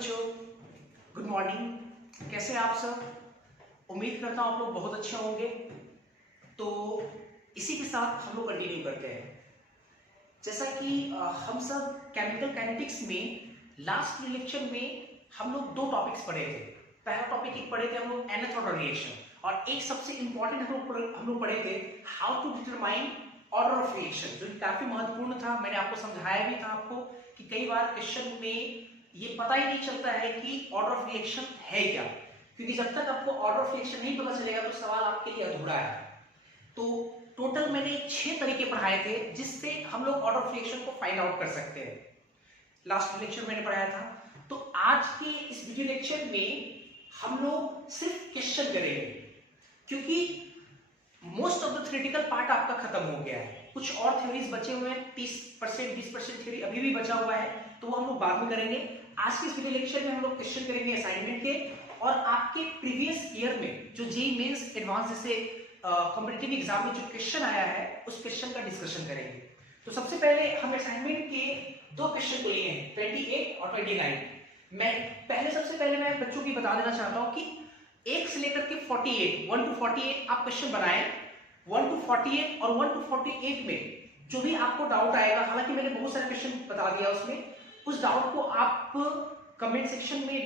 बच्चों, good morning. कैसे हैं आप सब? उम्मीद करता हूँ आप लोग बहुत अच्छे होंगे। तो इसी के साथ हम लोग कंटिन्यू करते हैं। जैसा कि हम सब केमिकल काइनेटिक्स में लास्ट लेक्चर में हम लोग दो टॉपिक्स पढ़े थे। पहला टॉपिक एक पढ़े थे हम लोग nth ऑर्डर रिएक्शन, और एक सबसे इंपॉर्टेंट हम लोग पढ़े थे how to determine order of reaction, जो काफी महत्वपूर्ण था। मैंने आपको समझाया भी था आपको कि कई बार क्वेश्चन में ये पता ही नहीं चलता है कि ऑर्डर ऑफ रिएक्शन है क्या, क्योंकि जब तक आपको ऑर्डर ऑफ रिएक्शन नहीं पता चलेगा तो सवाल आपके लिए अधूरा है। तो टोटल मैंने 6 तरीके पढ़ाए थे जिससे हम लोग ऑर्डर ऑफ रिएक्शन को फाइंड आउट कर सकते हैं। लास्ट लेक्चर मैंने पढ़ाया था। तो आज के इस वीडियो लेक्चर में हम लोग सिर्फ क्वेश्चन करेंगे, क्योंकि most of the theoretical part आपका खत्म हो गया है। कुछ और थ्योरीज बचे हुए हैं, 30% 20% थ्योरी अभी भी बचा हुआ है, तो वो हम लोग बाद में करेंगे। आज के इस वीडियो लेक्चर में हम लोग क्वेश्चन करेंगे असाइनमेंट के, और आपके प्रीवियस ईयर में जो जेईई मेंस एडवांस जैसे कॉम्पिटिटिव एग्जाम में जो क्वेश्चन आया है उस क्वेश्चन का डिस्कशन करेंगे। तो सबसे पहले हम असाइनमेंट के दो क्वेश्चन को लिए हैं, 28 और 29। सबसे पहले मैं बच्चों की बता देना चाहता हूं कि 1 से लेकर के 48, 1 to 48 आप क्वेश्चन बनाएं। 1 to 48 और 1 to 48 में जो भी आपको डाउट आएगा, हालांकि मैंने बहुत सारे क्वेश्चन बता दिया उसमें, उस डाउट को आप कमेंट सेक्शन में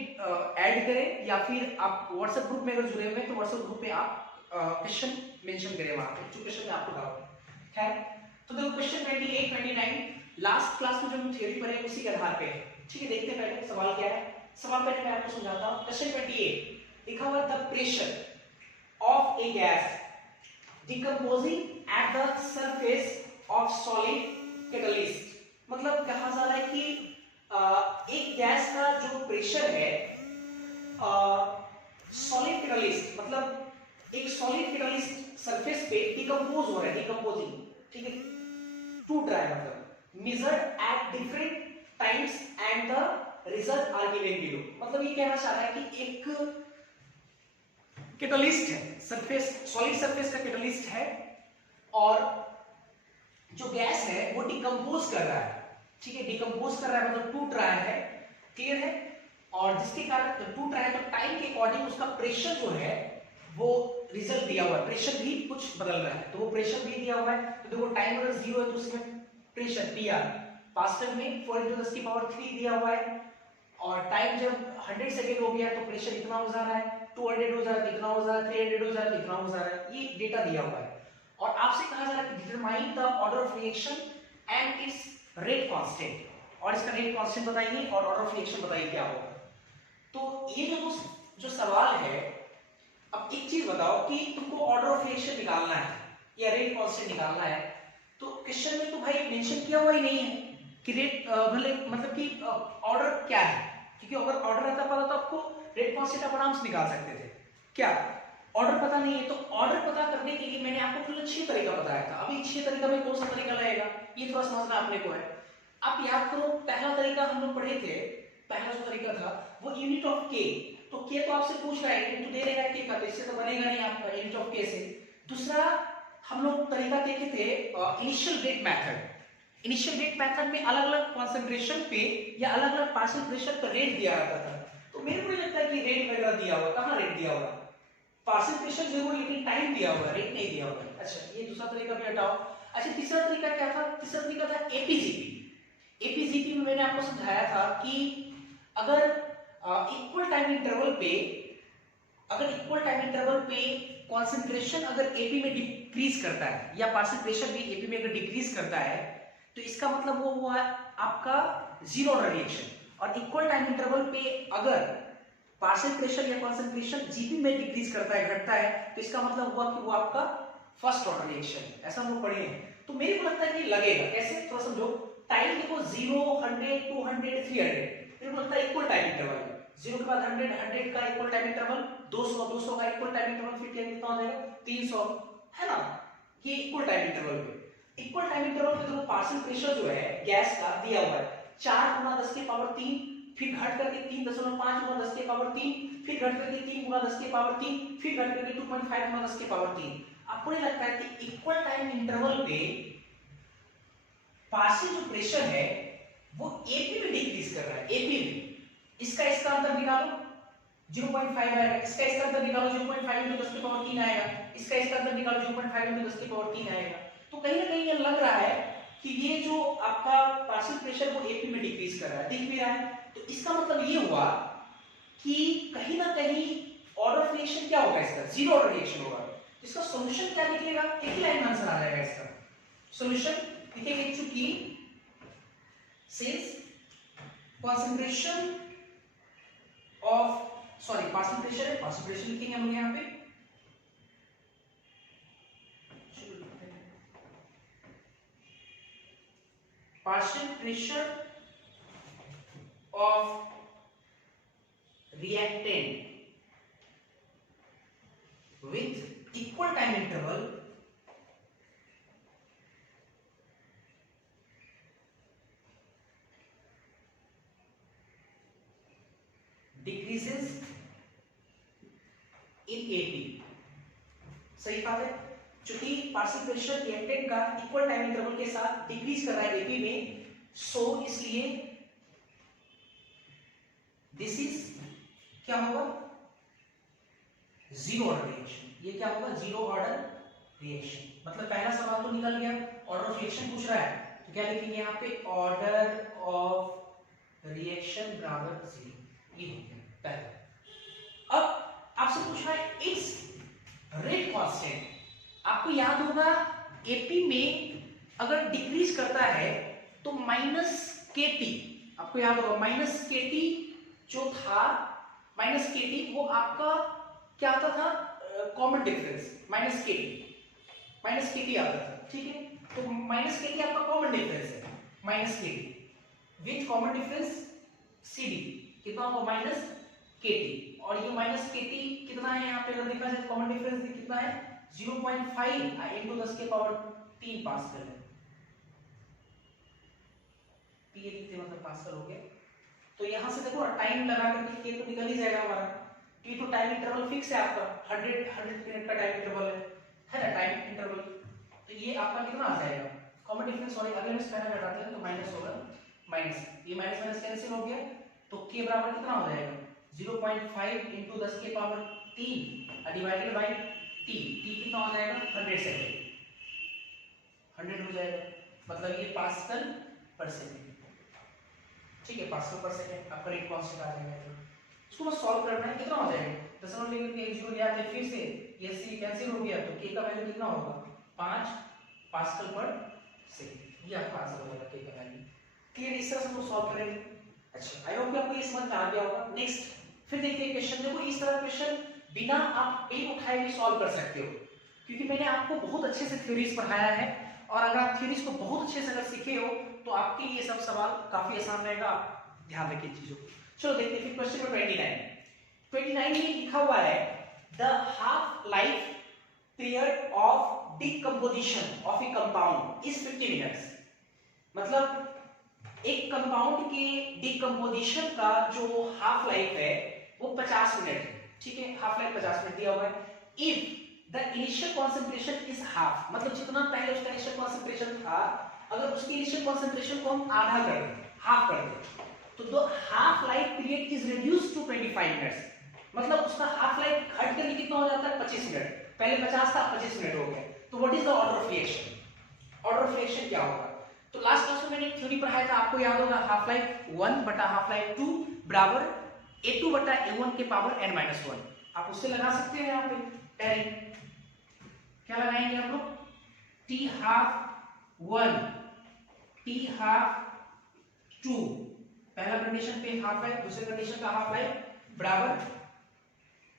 ऐड करें, या फिर आप व्हाट्सएप ग्रुप में अगर जुड़े हुए हैं तो व्हाट्सएप ग्रुप में आप क्वेश्चन मेंशन करें वहां पे जो क्वेश्चन में आपको डाउट है। खैर, तो देखो क्वेश्चन 28 29 लास्ट क्लास में जो हम थ्योरी पढ़े उसी के आधार पे है। ठीक है, देखते हैं पहले सवाल क्या है। सवाल पहले मैं आपको समझाता हूं। क्वेश्चन 28 लिखा हुआ the pressure of A gas decomposing at the surface of solid catalyst. मतलब कहा जा रहा है कि एक गैस का जो प्रेशर है सॉलिड कैटलिस्ट, मतलब एक सॉलिड कैटलिस्ट सरफेस पे डिकम्पोज हो रहा है, डिकम्पोजिंग, ठीक है, टूट रहा है, मतलब measured at different times and the result are given below. मतलब ये कहना चाह रहा है कि एक कैटलिस्ट है, सरफेस सॉलिड सरफेस का कैटलिस्ट है, और जो गैस है वो डिकम्पोज कर रहा है। ठीक है, डिकम्पोज कर रहा है मतलब टूट रहा है, क्लियर है। और जिसके कारण टूट रहा है तो टाइम के अकॉर्डिंग उसका प्रेशर जो है वो रिजल्ट दिया हुआ है, प्रेशर भी कुछ बदल रहा है, तो वो प्रेशर भी दिया हुआ है। तो देखो टाइम अगर 0 है तो उसमें प्रेशर पीआर पास्कल में 4 × 10⁻³ दिया हुआ है, और टाइम जब 100 सेकंड हो गया तो प्रेशर इतना हो जा रहा है, 200 हो जा रहा है इतना हो जा रहा है, 300 हो जा रहा है इतना हो जा रहा है, ये डेटा दिया हुआ है। और आपसे कहा जा रहा है कि determine the order of reaction and it's rate constant, और इसका रेट कांस्टेंट बताइए और ऑर्डर ऑफ रिएक्शन बताइए क्या होगा। तो ये जो सवाल है, अब एक चीज बताओ कि तुमको ऑर्डर ऑफ रिएक्शन निकालना है या रेट कांस्टेंट निकालना है, तो क्वेश्चन में तो भाई मेंशन किया हुआ ही नहीं है कि रेट भले मतलब कि ऑर्डर क्या है, क्योंकि अगर ऑर्डर रहता पता तो आपको रेट कांस्टेंट आप आराम से निकाल सकते थे। क्या ऑर्डर पता नहीं है, तो ऑर्डर पता करने के लिए मैंने आपको केवल 6 तरीका बताया था। अभी 6 तरीका में कौन सा तरीका लगेगा ये थोड़ा समझना अपने को है। आप याद करो, पहला तरीका हम लोग पढ़े थे, पहला जो तरीका था वो यूनिट ऑफ के। तो के तो आपसे पूछ रहा है इनटू दे देगा के का, तो इससे तो बनेगा नहीं आपका यूनिट ऑफ के से। दूसरा हम लोग तरीका देखे थे initial rate method. Initial rate method में अलग अलग कॉन्सेंट्रेशन पे या अलग अलग पार्शियल प्रेशर पर रेट दिया जाता था। तो मेरे को लगता है कि रेट वगैरह दिया हुआ, कहाँ रेट दिया हुआ, पार्शियल प्रेशर जरूर, लेकिन टाइम दिया हुआ, रेट नहीं दिया हुआ। अच्छा, ये दूसरा तरीका भी हटाओ। अच्छा, तीसरा तरीका क्या था? तीसरा तरीका था एपीजीपी। एपीजीपी में मैंने आपको समझाया था कि अगर इक्वल टाइम इंटरवल पे कंसंट्रेशन अगर एपी में डिक्रीज करता है या पार्शियल प्रेशर भी एपी में अगर डिक्रीज करता है, तो इसका मतलब वो हुआ आपका जीरो ऑर्डर रिएक्शन। और इक्वल टाइम इंटरवल पे अगर पार्शियल प्रेशर या कंसंट्रेशन जीपी में डिक्रीज करता है, घटता है, तो इसका मतलब हुआ कि वो आपका फर्स्ट ऑर्डर रिएक्शन। ऐसा हम लोग पढ़े हैं। तो मेरे को लगता है कि लगेगा कैसे, थोड़ा समझो। टाइम देखो 0 100 200 300, मेरे को लगता है इक्वल टाइम इंटरवल है। 0 के बाद 100 100 का इक्वल टाइम इंटरवल, 200 200 का इक्वल टाइम इंटरवल, फिर कितना हो जाएगा 300, है ना। ये इक्वल टाइम इंटरवल पे, इक्वल टाइम इंटरवल पे देखो पार्शियल प्रेशर जो है गैस का दिया हुआ है 4 × 10⁻³ फिर घट करके 3.5 × 10⁻³, फिर घट करके 3 × 10⁻3, फिर घट करके 2.5 × 10⁻3। आपको नहीं लगता है कि इक्वल टाइम इंटरवल पे पार्शियल जो प्रेशर है वो एपी में डिक्रीज कर रहा है, एपी में। इसका अंतर निकालो 0.5 आएगा, इसका अंतर निकालो 0.5 into 10 की पावर 3 आएगा, इसका अंतर निकालो 0.5 into 10 की पावर 3 आएगा। तो कहीं ना कहीं ये लग रहा है कि ये जो आपका पार्शियल प्रेशर वो एपी में डिक्रीज कर रहा है, दिख भी रहा है। तो इसका मतलब ये हुआ कि कहीं ना कहीं ऑर्डर ऑफ रिएक्शन क्या होगा, इसका जीरो ऑर्डर रिएक्शन होगा। इसका सॉल्यूशन क्या निकलेगा, एक ही लाइन में आंसर आ जाएगा इसका सॉल्यूशन। लिखेंगे चूंकि since concentration of partial pressure है, पार्शियल प्रेशर लिखेंगे हम यहाँ पे, partial pressure of reactant with equal time interval decreases in AP। सही बात है, चूंकि पार्शियल प्रेशर रिएक्टेंट का इक्वल टाइम इंटरवल के साथ डिक्रीज कर रहा है एपी में, सो इसलिए दिस इज क्या होगा, जीरो ऑर्डर रिएक्शन। ये क्या होगा, जीरो ऑर्डर रिएक्शन। मतलब पहला सवाल तो निकल गया, ऑर्डर ऑफ रिएक्शन पूछ रहा है तो क्या लिखेंगे यहाँ पे, ऑर्डर ऑफ रिएक्शन बराबर जीरो, ये हो गया पहला। अब आपसे पूछ रहा है इट्स रेट कांस्टेंट। आपको याद होगा एपी में अगर डिक्रीज करता है तो माइनस के टी, आपको याद होगा माइनस के टी जो था, माइनस के टी वो आपका क्या आता था, common difference minus k t आता था, ठीक है। तो माइनस के टी आपका कॉमन डिफरेंस है, minus k t with common difference c d कितना होगा, माइनस के टी। और ये माइनस के टी कितना है यहाँ पे, अगर देखा जाए कॉमन डिफरेंस कितना है 0.5 into 10 के पावर 3 पास्कल है, ये लिखते मतलब पास्कल हो गया। तो यहां से देखो टाइम लगा करके के तो निकल ही जाएगा हमारा, ये तो टाइम इंटरवल फिक्स है आपका 100 मिनट का टाइम इंटरवल है ना टाइम इंटरवल। तो ये आपका कितना आ जाएगा, कॉमन डिफरेंस, सॉरी अगले में स्क्वायर हटाते हैं तो माइनस होगा, माइनस ये माइनस माइनस कैंसिल हो गया, तो के बराबर कितना हो जाएगा 0.5 into 10 के पावर 3 डिवाइडेड बाय टी कितना हो जाएगा 100 सेकेंड, 100 हो जाएगा, मतलब ये पास्कल पर सेकेंड, ठीक है। पास्कल पर सेकेंड आपका रेट कांस्टेंट आ जाएगा। इसको बस सॉल्व करना है, कितना हो जाएगा, दशमलव लेकर के 1 0 ले आते हैं, फिर से ये सी कैंसिल हो गया तो के का वैल्यू कितना होगा 5 पास्कल पर सेकेंड, ये आपका आंसर हो जाएगा के का वैल्यू। क्लियर, इस तरह से हम सॉल्व करेंगे। अच्छा, आई होप कि आपको ये समझ में आ गया होगा। नेक्स्ट फिर देखते हैं क्वेश्चन। देखो इस तरह क्वेश्चन बिना आप पेन उठाए भी सॉल्व कर सकते हो, क्योंकि मैंने आपको बहुत अच्छे से थ्योरीज पढ़ाया है, और अगर आप थ्योरीज को बहुत अच्छे से अगर सीखे हो तो आपके लिए सब सवाल काफी आसान रहेगा, आप ध्यान रखिए चीजों को। चलो देखते हैं फिर क्वेश्चन नंबर 29 में लिखा हुआ है the half life period of decomposition of A compound is 50 minutes. मतलब एक कंपाउंड के डिकम्पोजिशन का जो हाफ लाइफ है वो 50 मिनट है, ठीक है। हाफ लाइफ 50 मिनट दिया हुआ है। If the initial concentration is half, मतलब जितना पहले उसका इनिशियल कंसंट्रेशन था, अगर उसकी इनिशियल कंसंट्रेशन को हम आधा कर दें, हाफ कर दें, तो the half life period is reduced to 25 minutes. मतलब उसका हाफ लाइफ घट करके कितना हो जाता है 25 मिनट, पहले 50 था 25 मिनट हो गया। तो what is the order of reaction, order of reaction क्या होगा। तो लास्ट क्लास में मैंने एक थ्योरी पढ़ाया था, आपको याद होगा, हाफ लाइफ 1 बटा हाफ लाइफ 2 बराबर a2 बटा a1 के पावर n-1। आप उससे लगा सकते हैं यहाँ पे डायरेक्ट, क्या लगाएंगे हम लोग, t हाफ 1 t हाफ 2, पहला कंडीशन पे हाफ लाइफ, दूसरे कंडीशन का हाफ लाइफ बराबर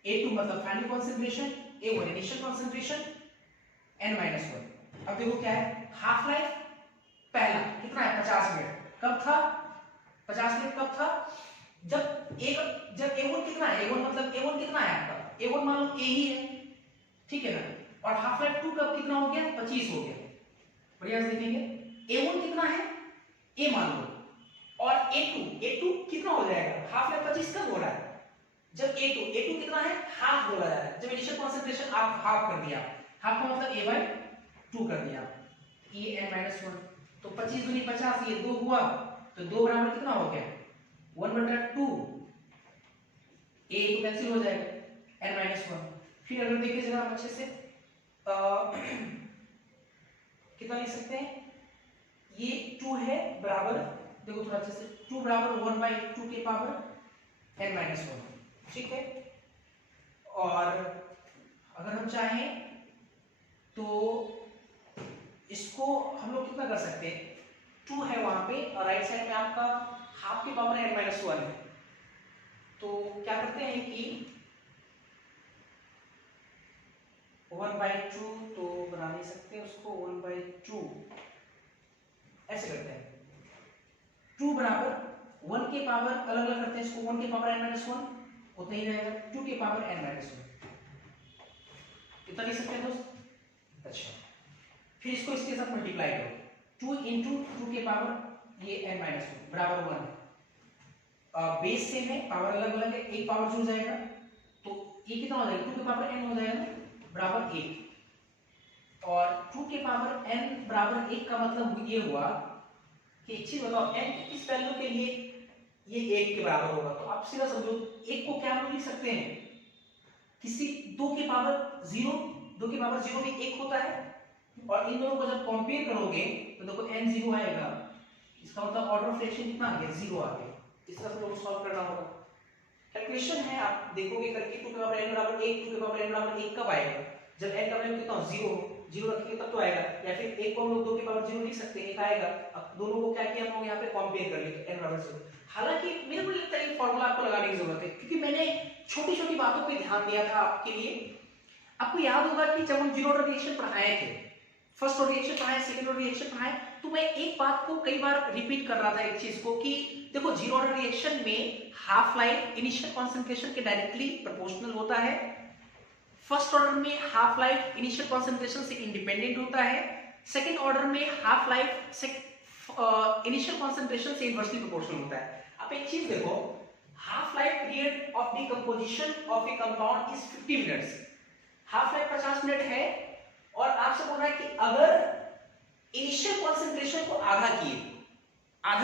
a2 मतलब final concentration, a1 initial concentration, n-1। अब देखो क्या है, हाफ लाइफ पहला कितना है 50 मिनट, कब था 50 मिनट कब था, जब a1 कितना है, a1 मतलब a1 कितना है आपका, a1 मान लो a ही है, ठीक है ना। और हाफ लाइफ 2 कब कितना हो गया 25 हो गया। बढ़िया से देखेंगे a1 कितना है a मान लो, और a2 कितना हो जाएगा, हाफ लाइफ 25 कब हो रहा है, जब a2 कितना है हाफ बोला जा रहा है, जब इनिशियल कंसंट्रेशन आप हाफ कर दिया, हाफ का मतलब a/2 कर दिया, ये n-1। तो 25 दूनी 50, ये 2 हुआ, तो 2 बराबर कितना हो गया 1/2 ए तो कैंसिल हो जाएगा, n-1। फिर अगर देखिए जरा हम अच्छे से कितना लिख सकते हैं, ये 2 है बराबर, देखो थोड़ा अच्छे से, 2 बराबर 1/2 के पावर n-1, ठीक है। और अगर हम चाहें तो इसको हम लोग कितना कर सकते हैं, 2 है वहां पे और राइट साइड में आपका हाफ के पावर n-1 है, तो क्या करते हैं कि 1/2 तो बना नहीं सकते उसको, 1/2 ऐसे करते हैं, 2 बराबर 1 के पावर अलग अलग करते हैं इसको, 1 के पावर n-1 उतना ही रहेगा, 2 के पावर n-1 इतना लिख सकते हैं दोस्त। अच्छा, फिर इसको इसके साथ मल्टीप्लाई करो, 2 इंटू 2 के पावर ये n-1 बराबर 1, बेस सेम है, पावर अलग अलग है, एक पावर जुड़ जाएगा तो ये कितना हो जाएगा, 2 के पावर n हो जाएगा बराबर 1, और 2 के पावर n बराबर 1 का मतलब ये हुआ कि एक चीज बताओ, n की किस वैल्यू के लिए ये 1 के बराबर होगा, तो आप सीधा समझो 1 को क्या हम लिख सकते हैं, किसी 2 के पावर 0, 2 के पावर 0 भी 1 होता है, और इन दोनों को जब कंपेयर करोगे तो देखो n 0 आएगा, इसका मतलब ऑर्डर ऑफ फ्रैक्शन कितना आ गया, 0 आ गया। इस तरह से लोगों को सॉल्व करना होगा, कैलकुलेशन है, आप देखोगे करके 2 के पावर n बराबर 1, 2 के पावर n बराबर 1 कब आएगा, जब n का वैल्यू कितना हो, 0 रखेंगे तब तो आएगा, या फिर 1 को हम लोग 2 के पावर 0 लिख सकते हैं, 1 आएगा। अब दोनों को क्या किया हम लोग यहाँ पे कंपेयर कर लिए, n बराबर 0। हालांकि मेरे को लगता है ये फार्मूला आपको लगाने की जरूरत है, क्योंकि मैंने छोटी छोटी बातों पे ध्यान दिया था आपके लिए। आपको याद होगा कि जब हम जीरो ऑर्डर रिएक्शन पढ़ाए थे, फर्स्ट ऑर्डर रिएक्शन पढ़ाए, सेकंड ऑर्डर रिएक्शन पढ़ाए, तो मैं एक बात को कई बार रिपीट कर रहा था, एक चीज को, कि देखो जीरो ऑर्डर रिएक्शन में हाफ लाइफ इनिशियल कॉन्सेंट्रेशन के डायरेक्टली प्रोपोर्शनल होता है, फर्स्ट ऑर्डर में हाफ लाइफ इनिशियल कॉन्सेंट्रेशन से इंडिपेंडेंट होता है, सेकंड ऑर्डर में हाफ लाइफ इनिशियल कॉन्सेंट्रेशन से इनवर्सली प्रोपोर्शनल होता है। अब एक चीज देखो, half life period of decomposition of A compound is 50 minutes, half life 50 minute है, और आपसे बोल रहा है कि अगर इनिशियल कॉन्सेंट्रेशन को आधा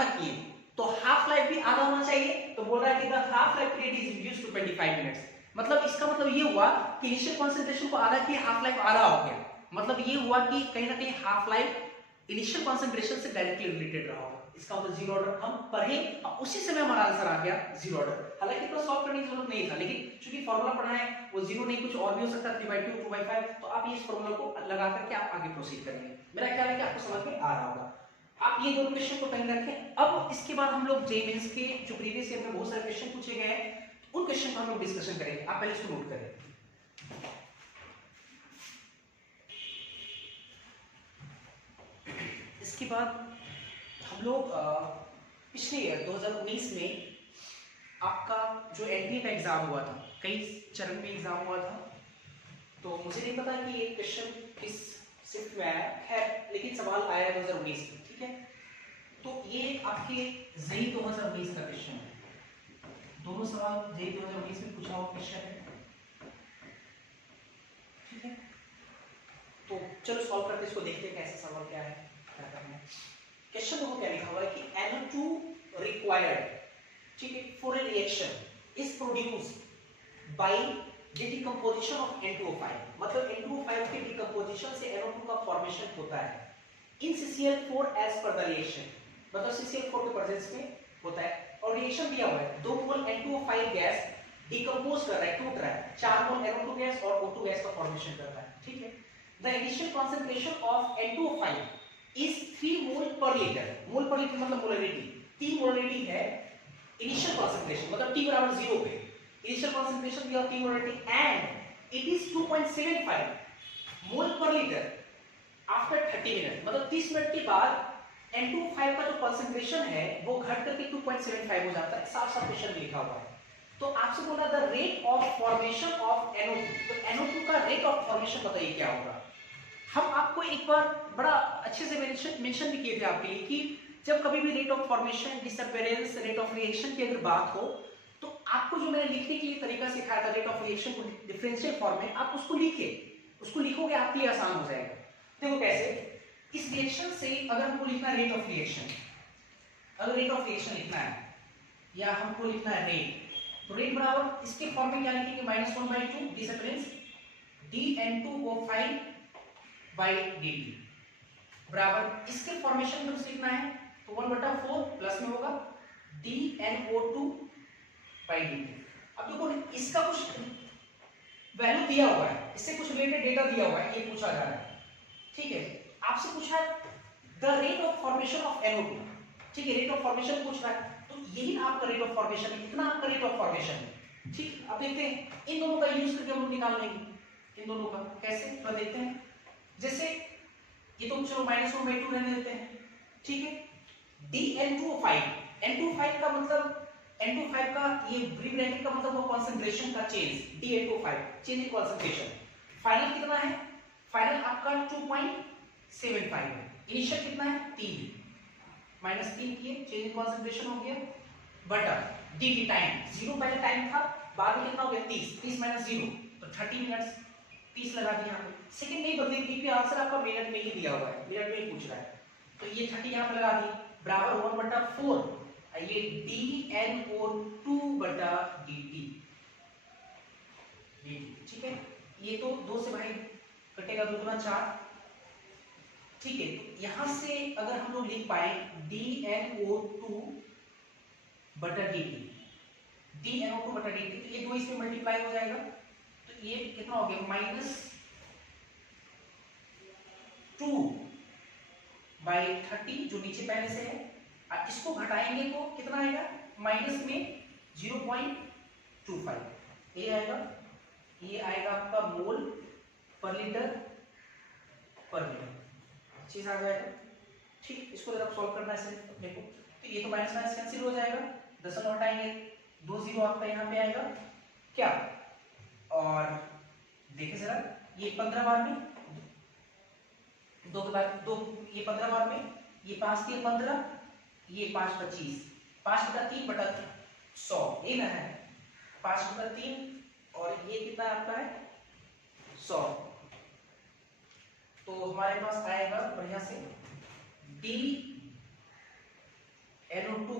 किए तो हाफ लाइफ भी आधा होना चाहिए, तो बोल रहा है कि the half life period is reduced to 25 minutes. मतलब इसका मतलब ये हुआ कि इनिशियल कॉन्सेंट्रेशन को आधा किए, हाफ लाइफ आधा हो गया, मतलब ये हुआ कि कहीं ना कहीं हाफ लाइफ इनिशियल कॉन्सेंट्रेशन से डायरेक्टली रिलेटेड रहा होगा। इसका मतलब जीरो ऑर्डर हम पढ़े और उसी समय हमारा आंसर आ गया जीरो ऑर्डर। हालांकि तो सॉल्व करने की जरूरत नहीं था, लेकिन चूंकि फॉर्मूला पढ़ा है वो जीरो नहीं कुछ और भी हो सकता है, 3/2 2/5, तो आप इस फॉर्मूला को लगा करके आप आगे प्रोसीड करेंगे। मेरा ख्याल है कि आपको समझ में आ रहा होगा। आप ये दोनों क्वेश्चन को पेन रखें। अब इसके बाद हम लोग जेईई मेंस के जो प्रीवियस ईयर में बहुत सारे क्वेश्चन पूछे गए हैं, उन क्वेश्चन का हम लोग डिस्कशन करेंगे। आप पहले इसको नोट करें। इसके बाद हम लोग पिछले ईयर 2019 में आपका जो एनडीए का एग्जाम हुआ था, कई चरण में एग्जाम हुआ था, तो मुझे नहीं पता कि ये क्वेश्चन किस शिफ्ट में आया, खैर लेकिन सवाल आया 2019 में, ठीक है। तो ये आपके जेईई 2019 का क्वेश्चन है, दोनों सवाल जेईई 2019 में पूछा हुआ क्वेश्चन है, ठीक है। तो चलो सॉल्व करते इसको, देखते हैं कैसे सवाल क्या है, क्या करना है। क्वेश्चन देखो क्या लिखा हुआ है कि NO2 रिक्वायर्ड, ठीक है, for a reaction is produced by the decomposition of N2O5, मतलब N2O5 के डिकम्पोजिशन से NO2 का फॉर्मेशन होता है in CCl4 as per the reaction, मतलब CCl4 के प्रेजेंस में होता है, और रिएक्शन दिया हुआ है 2 मोल N2O5 गैस डिकम्पोज कर रहा है, टूट रहा है, 4 मोल NO2 गैस और O2 गैस का फॉर्मेशन कर रहा है, ठीक है। The initial concentration of N2O5 is 3 मोल पर लीटर, मोल पर लीटर मतलब मोलरिटी, 3 मोलरिटी है इनिशियल कॉन्सेंट्रेशन, मतलब T बराबर 0 पे इनिशियल कॉन्सेंट्रेशन दिया 3 मोलरिटी, एंड इट इज 2.75 मोल पर लीटर आफ्टर 30 मिनट, मतलब 30 मिनट के बाद N2O5 का जो कॉन्सेंट्रेशन है वो घट करके 2.75 हो जाता है, साफ साफ क्वेश्चन लिखा हुआ है। तो आपसे बोला the rate of formation of NO2, तो NO2 का रेट ऑफ फॉर्मेशन बताइए क्या होगा। हम आपको एक बार बड़ा अच्छे से मेंशन भी किए थे आपके लिए कि जब कभी भी rate of formation, disappearance, rate of reaction की अगर बात हो, तो आपको जो मैंने लिखने के लिए तरीका सिखाया था रेट ऑफ रिएक्शन को डिफरेंशियल फॉर्म में, आप उसको लिखोगे आपके लिए आसान हो जाएगा। देखो कैसे, इस रिएक्शन से अगर हमको लिखना है रेट ऑफ रिएक्शन, अगर रेट ऑफ रिएक्शन लिखना है या हमको लिखना है रेट, तो रेट बराबर इसके फॉर्म में क्या लिखेंगे, -1/2 डिसअपियरेंस dN2O5 बाई dt बराबर इसके फॉर्मेशन में लिखना है तो 1/4 प्लस में होगा dNO2 बाई dt। अब देखो इसका कुछ वैल्यू दिया हुआ है, इससे कुछ रिलेटेड डेटा दिया हुआ है, ये पूछा जा रहा है, ठीक है। आपसे पूछा है the rate of formation of NO2, ठीक है, रेट ऑफ फॉर्मेशन पूछ रहा है, तो यही आपका रेट ऑफ फॉर्मेशन है, इतना आपका रेट ऑफ फॉर्मेशन है, ठीक। अब देखते हैं इन दोनों का यूज करके हम लोग निकाल लेंगे इन दोनों का कैसे, तो देखते हैं। जैसे ये तो चलो -1/2 रहने देते हैं, ठीक है। dN2O5, N2O5 का मतलब N2O5 का ये ब्री ब्रैकेट का मतलब वो कंसंट्रेशन का change, dN2O5 change in concentration. Final कितना है, फाइनल आपका 2.75 है, इनिशियल कितना है 3 -3 किए चेंज इन कंसंट्रेशन हो गया बटा dt टाइम, 0 पहले टाइम था, बाद में कितना हो गया 30 माइनस 0 तो 30 मिनट्स, 30 लगा दिया हमने, सेकंड नहीं बदले क्योंकि आंसर आपका मिनट में ही दिया हुआ है, मिनट में ही पूछ रहा है, तो ये 30 यहां पे लगा दिए बराबर 1/4 ये dNO2 बटा dt, ठीक है। ये तो 2 से भाई कटेगा 2 गुना 4, ठीक है। तो यहां से अगर हम लोग लिख पाए dNO2 बटा dt, dNO2 बटा dt, तो ये 2 इसमें मल्टीप्लाई हो जाएगा, तो ये कितना हो गया -2/30 जो नीचे पहले से है, और इसको घटाएंगे तो कितना आएगा माइनस में 0.25, ये आएगा, ये आएगा आपका मोल पर लीटर पर मिनट, चीज आ जाएगा, ठीक। इसको जरा सॉल्व करना है सिर्फ अपने को, तो ये तो माइनस माइनस कैंसिल हो जाएगा, दशमलव हटाएंगे 2 0 आपका यहाँ पे आएगा क्या, और देखिए जरा ये 15 बार में 2 के बाद 2, ये 15 बार में, ये 5 3 15, ये 5 25, 5/3 बटा 100 ये ना है 5/3, और ये कितना आपका है 100, तो हमारे पास आएगा बढ़िया से dNO2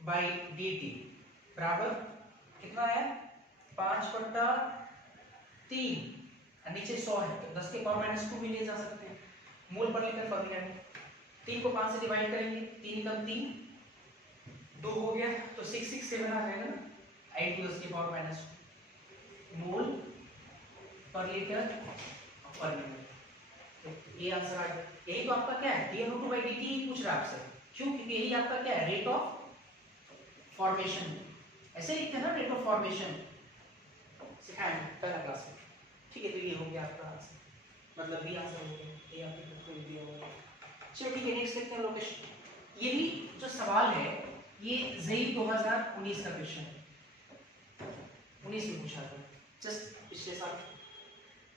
बाई dt बराबर कितना है 5/3, नीचे 100 है तो 10 के पावर -2 भी ले जा सकते हैं, मोल पर लीटर पर मिनट, 3 को 5 से डिवाइड करेंगे, 3 कम 3 2 हो गया, तो 667 आ जाएगा ना, 8 10 के पावर -2 मोल पर लीटर पर मिनट, ये आंसर आ गया। यही तो आपका क्या है dNO2 बाई dt पूछ रहा है आपसे, क्यों, क्योंकि यही आपका क्या है रेट ऑफ फॉर्मेशन, ऐसे लिखते हैं ना रेट ऑफ फॉर्मेशन, सिखाएं पहला क्लास में, ठीक है। तो ये हो गया आपका आंसर, मतलब भी आंसर हो गया, ये आपके दिया हुआ है। चलो ठीक है, नेक्स्ट देखते हैं लोकेशन। ये भी जो सवाल है ये जेई 2019 का क्वेश्चन है, 19 में पूछा था जस्ट पिछले साल।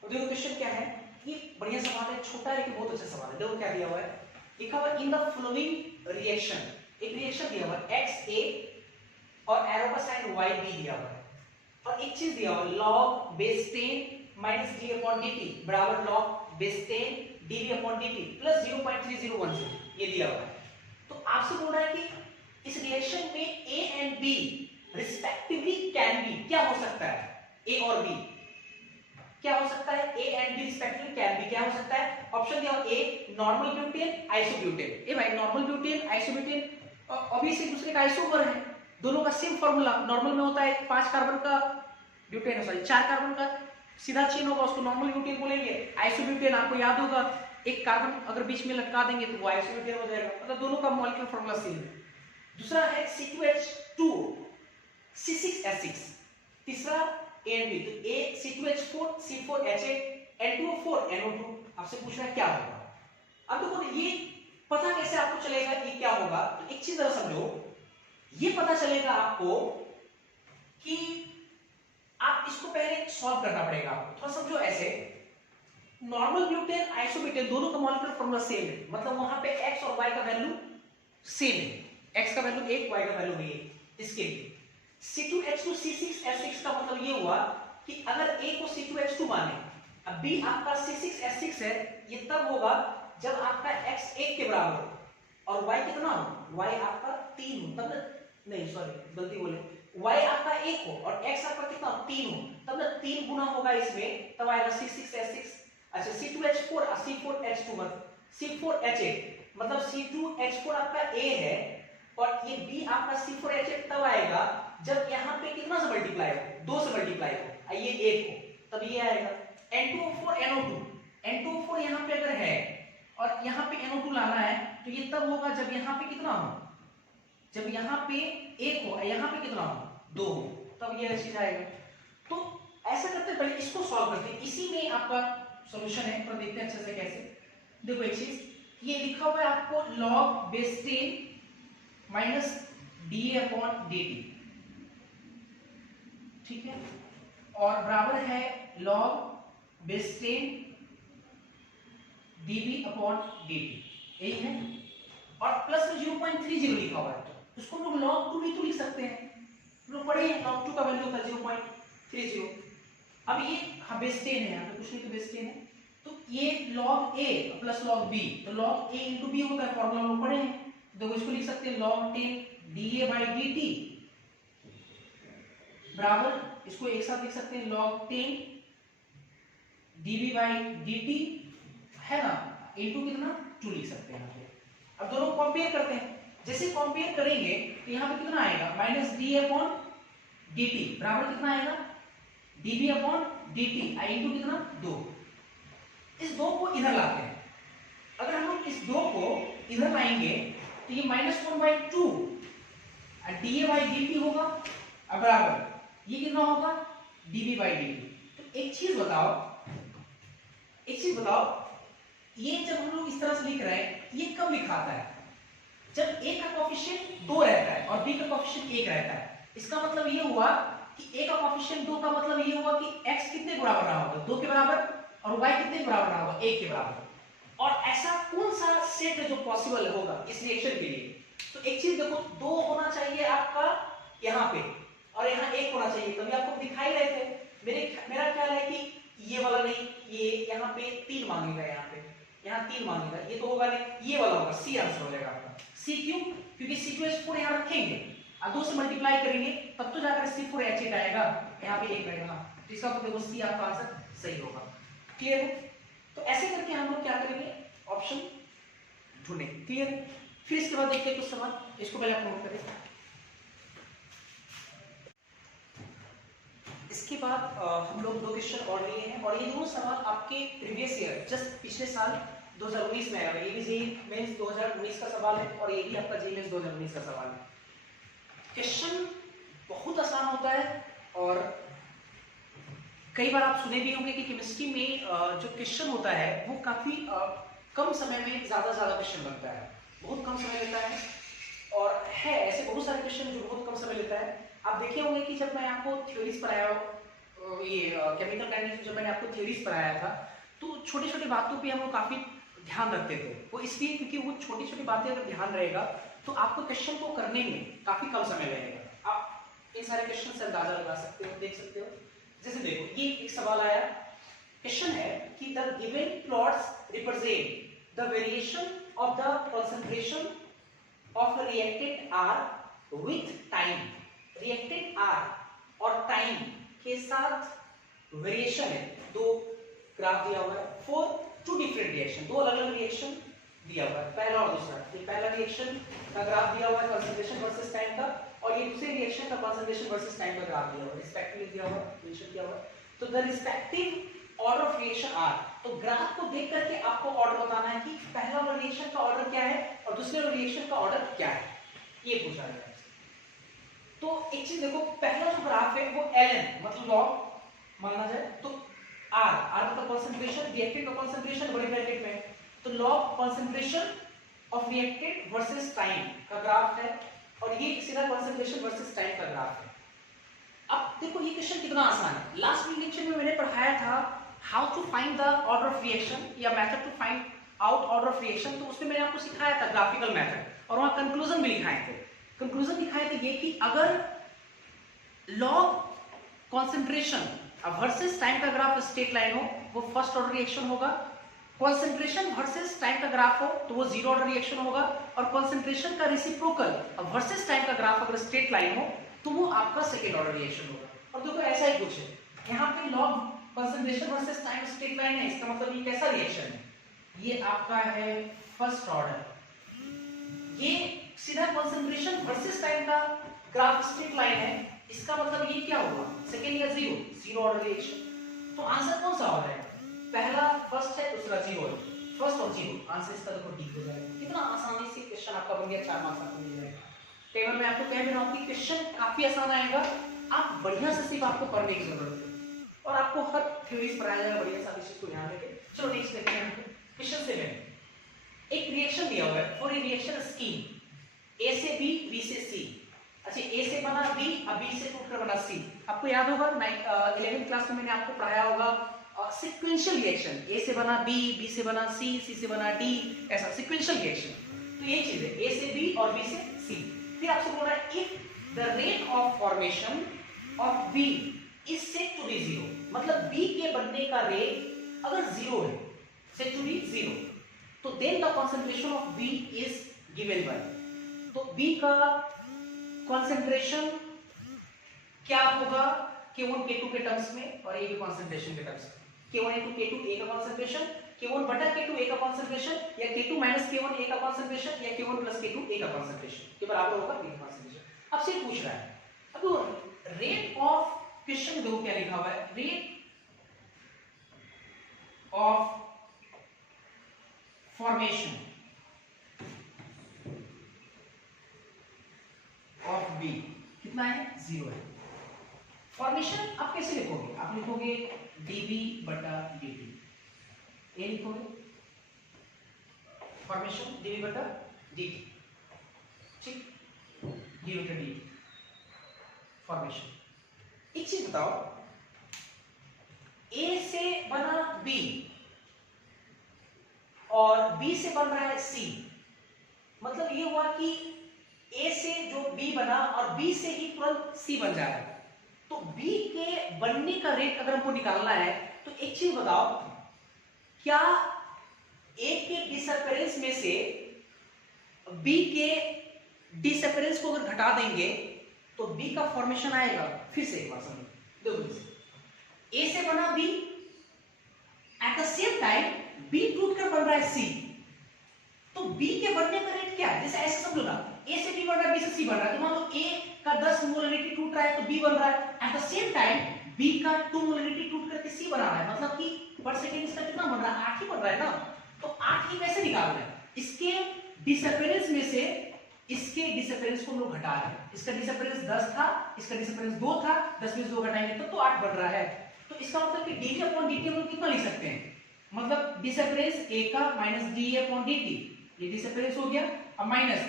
तो देखो क्वेश्चन क्या है, ये बढ़िया सवाल है, छोटा है लेकिन बहुत अच्छा सवाल है। देखो क्या दिया हुआ है, लिखा हुआ इन द फ्लोइंग रिएक्शन, एक रिएक्शन दिया हुआ है XA और एरो का साइन YB दिया हुआ है, और एक चीज दिया हुआ है log base 10 minus d/dt बराबर log base 10 dV/dt प्लस 0.3010, ये दिया हुआ है। तो आपसे बोल रहा है कि इस रिएक्शन में A and B respectively can be, क्या हो सकता है A और B क्या हो सकता है, A and B respectively can be क्या हो सकता है, ऑप्शन दिया A नॉर्मल ब्यूटेन आइसोब्यूटेन, ए भाई नॉर्मल ब्यूटेन आइसोब्यूटेन ऑब्वियसली एक दूसरे का आइसोमर है, दोनों का सेम फार्मूला, नॉर्मल में होता है 5 कार्बन का ब्यूटेन है, सॉरी 4 कार्बन का सीधा चेन होगा, उसको नॉर्मल ब्यूटेन बोलेंगे। आइसोब्यूटेन आपको याद होगा, एक कार्बन अगर बीच में लटका देंगे तो वो आइसोब्यूटेन हो जाएगा, मतलब दोनों का मॉलिक्यूलर फार्मूला सेम है। दूसरा है C2H2 C6H6, तीसरा A and B, तो A C2H4 C4H8 N2O4 NO2, आपसे पूछ रहा है क्या होगा। अब देखो ये पता कैसे आपको चलेगा ये क्या होगा, तो एक चीज जरा समझो, ये पता चलेगा आपको कि आप इसको पहले सॉल्व करना पड़ेगा आपको, थोड़ा समझो ऐसे, नॉर्मल ब्यूटेन आइसोब्यूटेन दोनों का मॉलिक्यूलर फार्मूला सेम है, मतलब वहां पे x और y का वैल्यू सेम है, x का वैल्यू 1 y का वैल्यू 1, इसके लिए C2H2 C6H6 का मतलब ये हुआ कि अगर A को C2H2 माने, अब B आपका C6H6 है, ये तब होगा जब आपका x 1 के बराबर हो और y कितना हो, y आपका 3 हो, तब नहीं सॉरी गलती बोले, y आपका 1 हो और x आपका कितना 3 हो, तब ना 3 गुना होगा इसमें, तब आएगा C6H6। अच्छा C2H4 C4H2 C4H8 मतलब C2H4 आपका A है और ये B आपका C4H8 तब आएगा जब यहाँ पे कितना से मल्टीप्लाई हो, 2 से मल्टीप्लाई हो, ये 1 हो, तब ये आएगा N2O4 NO2। N2O4 यहाँ पे अगर है और यहाँ पे NO2 लाना है तो ये तब होगा जब यहाँ पे कितना हो, जब यहाँ पे 1 हो, यहाँ पे कितना हो 2 हो, तब ये चीज आएगा। तो ऐसा करते हैं, पहले इसको सॉल्व करते हैं, इसी में आपका सॉल्यूशन है, पर देखते हैं अच्छे से कैसे। देखो एक चीज ये लिखा हुआ है आपको log base 10 minus dA upon dt, ठीक है, और बराबर है log base 10 dB upon dt, यही है, और प्लस में 0.30 लिखा हुआ है, तो उसको हम लोग log 2 भी तो लिख सकते हैं, हम लोग पढ़े हैं log 2 का वैल्यू होता है 0.30। अब ये हाँ बेस 10 है, यहाँ पे कुछ नहीं तो बेस 10 है, तो ये log a plus log b, तो log a इंटू b होता है, फॉर्मूला हम लोग पढ़े हैं, देखो इसको लिख सकते हैं log 10 dA बाई dt बराबर, इसको एक साथ लिख सकते हैं log 10 dB बाई dt है ना, इंटू कितना 2 लिख सकते हैं यहाँ पे। अब दोनों कंपेयर करते हैं, जैसे कंपेयर करेंगे तो यहाँ पे कितना आएगा minus D upon D T बराबर कितना आएगा dB अपॉन dt इंटू कितना 2। इस 2 को इधर लाते हैं, अगर हम लोग इस 2 को इधर लाएंगे तो ये -1/2 dA बाई dt होगा, अब बराबर ये कितना होगा dB बाई dt। तो एक चीज बताओ, ये जब हम लोग इस तरह से लिख रहे हैं ये कब लिखाता है, जब a का कोएफिशिएंट 2 रहता है और b का कोएफिशिएंट 1 रहता है। इसका मतलब ये हुआ कि a का कोएफिशिएंट 2 का मतलब ये हुआ कि x कितने के बराबर रहा होगा 2 के बराबर, और y कितने के बराबर रहा होगा 1 के बराबर। और ऐसा कौन सा सेट है जो पॉसिबल होगा इस रिएक्शन के लिए, तो एक चीज देखो 2 होना चाहिए आपका यहाँ पे और यहाँ 1 होना चाहिए, तभी आपको दिखाई रहे थे। मेरा ख्याल है कि ये वाला नहीं, ये यहाँ पे 3 मांगेगा, यहाँ 3 मांगेगा, ये तो होगा नहीं, ये वाला होगा, सी आंसर हो जाएगा आपका। सी क्यों, क्योंकि C2H4 यहाँ रखेंगे और 2 से मल्टीप्लाई करेंगे तब तो जाकर C4H8 आएगा, यहाँ पे 1 रहेगा, तो इसका तो देखो सी आपका आंसर सही होगा। क्लियर है, तो ऐसे करके हम लोग क्या करेंगे ऑप्शन ढूंढेंगे। क्लियर, फिर इसके बाद देखते हैं कुछ सवाल, इसको पहले आप नोट करें। इसके बाद हम लोग 2 क्वेश्चन और लिए हैं और ये दोनों सवाल आपके प्रीवियस ईयर जस्ट पिछले साल 2019 में आया है। ये भी जेईई मेंस 2019 का सवाल है और ये भी आपका जेईई मेंस 2019 का सवाल है। क्वेश्चन बहुत आसान होता है और कई बार आप सुने भी होंगे कि केमिस्ट्री में जो क्वेश्चन होता है वो काफी कम समय में ज्यादा क्वेश्चन बनता है, बहुत कम समय लेता है, और है ऐसे बहुत सारे क्वेश्चन जो बहुत कम समय लेता है। आप देखे होंगे कि जब मैं आपको थ्योरीज पढ़ाया, ये केमिकल काइनेटिक्स जब मैंने आपको थ्योरीज पढ़ाया था तो छोटी छोटी बातों पे हम लोग काफी ध्यान रखते थे, वो इसलिए क्योंकि वो छोटी छोटी बातें अगर ध्यान रहेगा तो आपको क्वेश्चन को करने में काफी कम समय लगेगा। आप इन सारे क्वेश्चन से अंदाजा लगा सकते हो, देख सकते हो। जैसे देखो ये एक सवाल आया, क्वेश्चन है कि the given plots represent the variation of the concentration of a reactant r with time. Reactant r और टाइम के साथ वेरिएशन है, 2 ग्राफ दिया हुआ है फॉर 2 डिफरेंट रिएक्शन, 2 अलग अलग रिएक्शन दिया हुआ है, पहला और दूसरा। ये पहला रिएक्शन का ग्राफ दिया हुआ है कंसंट्रेशन वर्सेस टाइम का, और ये दूसरे रिएक्शन का कंसंट्रेशन वर्सेस टाइम का ग्राफ दिया हुआ है, रिस्पेक्टिवली दिया हुआ है, मेंशन किया हुआ है। तो the respective order of reaction are, तो ग्राफ को देख करके आपको ऑर्डर बताना है कि पहला वाला रिएक्शन का ऑर्डर क्या है और दूसरे वाले रिएक्शन का ऑर्डर क्या है, ये पूछा गया है। तो एक चीज देखो, पहला जो ग्राफ है वो ln मतलब लॉग माना जाए तो r मतलब कंसंट्रेशन, रिएक्टेंट का कंसंट्रेशन बड़े ब्रैकेट में, तो log concentration of reactant versus time का ग्राफ है, और ये सीधा कंसंट्रेशन वर्सेस टाइम का ग्राफ है। अब देखो ये क्वेश्चन कितना आसान है। लास्ट लेक्चर में मैंने पढ़ाया था how to find the order of reaction या method to find out order of reaction, तो उसमें मैंने आपको सिखाया था ग्राफिकल मेथड, और वहां कंक्लूजन भी लिखाए थे। कंक्लूजन दिखाए थे ये कि अगर लॉग कंसंट्रेशन वर्सेस टाइम का ग्राफ स्ट्रेट लाइन हो वो फर्स्ट ऑर्डर रिएक्शन होगा, कॉन्सेंट्रेशन वर्सेस टाइम का ग्राफ हो तो वो जीरो ऑर्डर रिएक्शन होगा, और कॉन्सेंट्रेशन का रेसिप्रोकल वर्सेस टाइम का ग्राफ अगर स्ट्रेट लाइन हो तो वो आपका सेकेंड ऑर्डर रिएक्शन होगा। और देखो ऐसा ही कुछ है, यहाँ पे log concentration versus time straight line है, इसका मतलब ये कैसा रिएक्शन है, ये आपका है फर्स्ट ऑर्डर, ये सीधा कॉन्सेंट्रेशन वर्सेस टाइम का ग्राफ स्ट्रेट लाइन है, इसका मतलब ये क्या होगा, सेकेंड या जीरो, जीरो ऑर्डर रिएक्शन। तो आंसर कौन सा हो जाएगा, पहला फर्स्ट है दूसरा जीरो है, फर्स्ट और जीरो, आंसर इसका देखो डी हो जाएगा। कितना आसानी से क्वेश्चन आपका बन गया, 4 मार्क्स आपको मिल जाएगा। टेबल में आपको कह भी रहा हूं कि क्वेश्चन काफी आसान आएगा, आप बढ़िया से सिर्फ आपको पढ़ने की जरूरत है और आपको हर थ्योरीज पढ़ाया जाएगा बढ़िया सारी चीज को ध्यान रखें। चलो नेक्स्ट देखते हैं क्वेश्चन 7। एक रिएक्शन दिया हुआ है फॉर ए रिएक्शन स्कीम ए से बी, बी से सी। अच्छा, ए से बना बी, अब बी से टूटकर बना सी। आपको याद होगा 11th क्लास में मैंने आपको पढ़ाया होगा सीक्वेंशियल रिएक्शन, ए से बना बी, बी से बना सी, सी से बना डी, ऐसा सीक्वेंशियल रिएक्शन। तो ये चीज है, ए से बी और बी से सी। फिर आपसे बोल रहा है if the rate of formation of b is set to be zero, मतलब बी के बनने का रेट अगर जीरो है, सेट टू बी जीरो, तो then the concentration of b is given by, तो बी का कंसंट्रेशन क्या होगा, K1 K2 के टर्म्स में और A के कंसंट्रेशन के टर्म्स में। K1 into K2 A का कंसंट्रेशन, K1 बटा K2 A का कंसंट्रेशन, या K2 minus K1 A का कंसंट्रेशन, या K1 plus K2 A का कंसंट्रेशन के बराबर होगा B का कंसंट्रेशन। अब से पूछ रहा है, अब रेट ऑफ, क्वेश्चन में देखो क्या लिखा हुआ है, rate of formation of B कितना है, 0 है। फॉर्मेशन आप कैसे लिखोगे, आप लिखोगे dB बटा dt, ये लिखोगे फॉर्मेशन dB बटा dt, ठीक, dB बटा dt फॉर्मेशन। एक चीज बताओ, A से बना B और B से बन रहा है C, मतलब ये हुआ कि A से जो B बना और B से ही तुरंत C बन जा रहा है। तो B के बनने का रेट अगर हमको निकालना है तो एक चीज बताओ, क्या A के डिसअपेरेंस में से B के डिसअपेरेंस को अगर घटा देंगे तो B का फॉर्मेशन आएगा। फिर से एक बार समझो, देखो A से बना B, at the same time B टूटकर बन रहा है C, तो B के बनने का रेट क्या है, जैसे ऐसे समझो ना, A से B बन रहा है, B से C बन रहा है, तो मान लो A का 10 मोलरिटी टूट रहा है तो B बन रहा है, at the same time B का 2 मोलरिटी टूट करके C बना रहा है, मतलब कि पर सेकंड इसका कितना बन रहा है, 8 ही बन रहा है ना। तो 8 ही कैसे निकाल रहे हैं, इसके डिसअपेरेंस में से इसके डिसअपेरेंस को हम लोग घटा रहे हैं, इसका डिसअपेरेंस 10 था, इसका डिसअपेरेंस 2 था, 10 में से 2 घटाएंगे तब तो 8 बन रहा है। तो इसका मतलब कि dV अपॉन dt हम लोग कितना लिख सकते हैं, मतलब डिसअपेरेंस A का माइनस dA अपॉन dt, ये डिसअपेरेंस हो गया, अब माइनस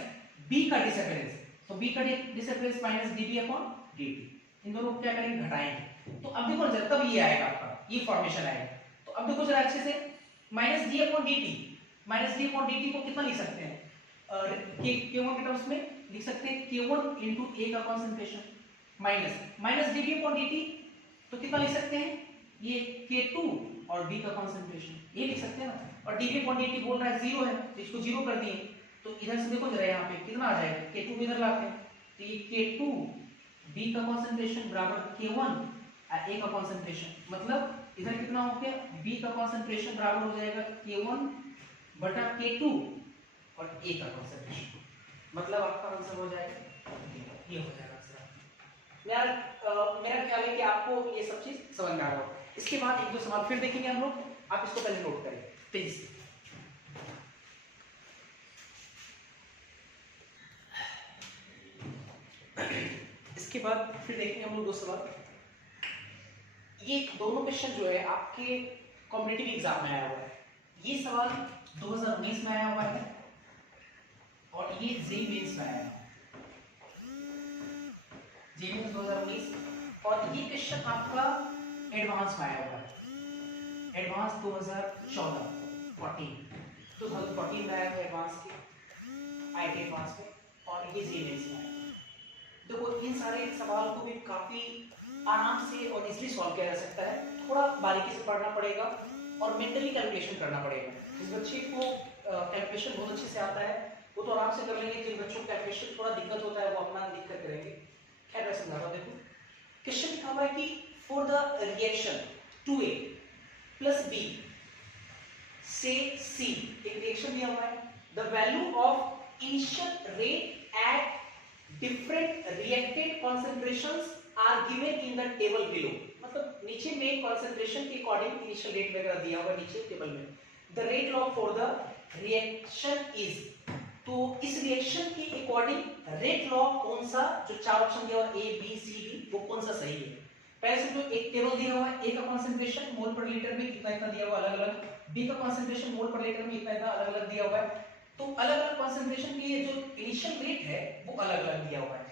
B का डिसअपेरेंस, तो B का disappearance minus dB upon dt, इन दोनों को क्या करेंगे, घटाएंगे। तो अब देखो जब तब ये आएगा आपका, ये फॉर्मेशन आएगा। तो अब देखो जरा अच्छे से, minus d upon dt, minus d upon dt को कितना लिख सकते हैं, K1 के टर्म्स में लिख सकते हैं K1 into A का concentration minus dB upon dt, तो कितना लिख सकते हैं, ये K2 और B का कंसंट्रेशन, ये लिख सकते हैं ना। और dB अपॉन dt बोल रहा है 0 है, तो इसको 0 कर दिए, तो इधर से देखो जरा यहाँ पे कितना आ जाएगा, K2 को इधर लाते हैं, तो ये K2 B का कंसंट्रेशन बराबर K1 A का कंसंट्रेशन, मतलब इधर कितना हो गया, B का कंसंट्रेशन बराबर हो जाएगा K1 बटा K2 और A का कंसंट्रेशन, मतलब आपका आंसर हो जाएगा, ये हो जाएगा आंसर। मेरा ख्याल है कि आपको ये सब चीज समझ में आ रहा होगा। इसके बाद एक दो सवाल फिर देखेंगे हम लोग, आप इसको पहले नोट करें तेजी से। इसके बाद फिर देखेंगे हम लोग दो सवाल। ये दोनों क्वेश्चन जो है आपके कॉम्पिटिटिव एग्जाम में आया हुआ है, ये सवाल 2019 में आया हुआ है और ये जेईई मेंस में आया है, जेईई मेंस 2019, और ये क्वेश्चन आपका एडवांस में आया हुआ है, एडवांस 2014 में आया हुआ एडवांस के, आईटी एडवांस में, और ये जेईई मेंस में आया। देखो इन सारे सवाल को भी काफी आराम से और इजीली सॉल्व किया जा सकता है, थोड़ा बारीकी से पढ़ना पड़ेगा, और मेंटली कैलकुलेशन करना पड़ेगा। जिस बच्चे को कैलकुलेशन बहुत अच्छे से आता है वो तो आराम से कर लेंगे, जिन बच्चों को कैलकुलेशन थोड़ा दिक्कत होता है वो अपना दिक्कत करेंगे। खैर मैं समझा रहा हूं। देखो क्वेश्चन लिखा हुआ है कि for the reaction 2A plus B से C, एक रिएक्शन दिया हुआ है, the value of initial rate at different reacted concentrations are given in the table below. मतलब नीचे में कॉन्सेंट्रेशन के अकॉर्डिंग इनिशियल रेट वगैरह दिया हुआ नीचे टेबल में। The rate law for the reaction is, तो इस रिएक्शन के अकॉर्डिंग रेट लॉ कौन सा, जो चार ऑप्शन दिया हुआ ए बी सी डी, वो कौन सा सही है। पहले से जो एक टेबल दिया हुआ है, ए का कॉन्सेंट्रेशन मोल पर लीटर में इतना इतना दिया हुआ अलग अलग, बी का कॉन्सेंट्रेशन मोल पर लीटर में इतना इतना अलग अलग दिया हुआ है। तो अलग अलग कॉन्सेंट्रेशन के लिए जो इनिशियल रेट है वो अलग अलग दिया हुआ है।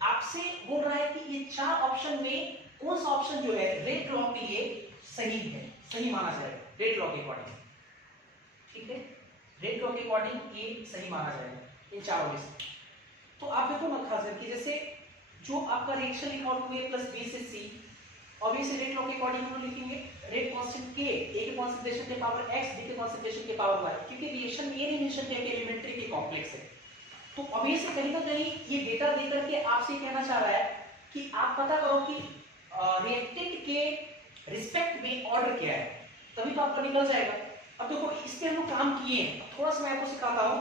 आपसे बोल रहा है कि ये चार ऑप्शन में कौन सा ऑप्शन जो है रेट लॉ के लिए सही है, सही माना जाएगा रेट लॉ के अकॉर्डिंग। ठीक है, रेट लॉ के अकॉर्डिंग ये सही माना जाएगा इन चारों में से। तो आप देखो ना खास करके, जैसे जो आपका रिएक्शन लिखा हुआ है प्लस बी से सी, ऑब्वियसली रेट लॉ के अकॉर्डिंग हम लिखेंगे रेट कांस्टेंट के, ए के कांसंट्रेशन के पावर x, बी के कांसंट्रेशन के पावर y, क्योंकि रिएक्शन में ये नहीं मेंशन किया कि एलिमेंट्री के कॉम्प्लेक्स है। तो ऑब्वियसली कहीं ना कहीं ये डेटा देकर के आपसे कहना चाह रहा है कि आप पता करो कि रिएक्टेंट के रिस्पेक्ट में ऑर्डर क्या है, तभी तो आपका निकल जाएगा। अब देखो इस पे हम लोग काम किए हैं, थोड़ा सा मैं आपको सिखाता हूं।